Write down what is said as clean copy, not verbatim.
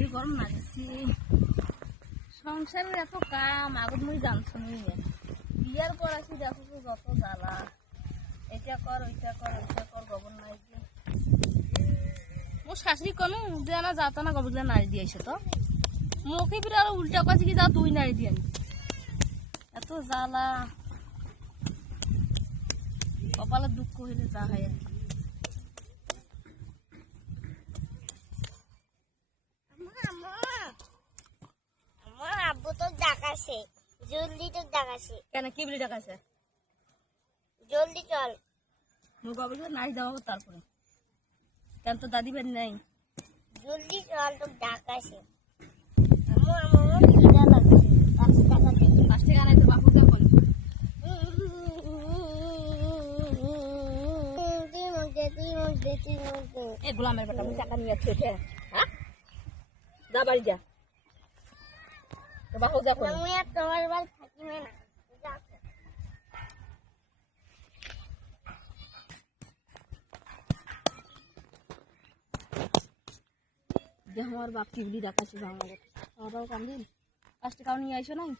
কি গরম লাগছে সংসারের এত কাম আগুন মুই জানছো নি বিয়ার পর আসি দেখো তো যত জ্বালা এটা কর ওইটা কর ওইটা কর গোবর নাই যে মোর শাশুড়ি কোনো যে না যাতা না গোবর নাড়ি দিয়েছে তো মুখে ফিরে আরো উল্টা কাছে কি যা তুই নাড়ি দিয়ে এত জ্বালা কপালে দুঃখ হইলে যা হয় আর আমার আব্বু তো ডাকাছে জলদি তো ডাকাছে কেন কি বলি ডাকাছে জলদি চল মুখ গোবর নাড়ি দেওয়া তারপরে কেন তো দাদি বাড়ি নাই জলদি চল তো ডাকাছে আমার আমার খিদা লাগছে 5 টাকা দে 5 টাকা নাই তো বাপু যখন এ গোলামের বেটা আমি টাকা নিয়ে যাচ্ছি হ্যাঁ যা বাড়ি যা তো বাপু যখন আমি আর তোমার বাড়ি থাকি না যে আমার বাপ কি বলি ডাকাছি আমার ওরাও কান্দিন 5 টাকা নিয়ে আইসো নাই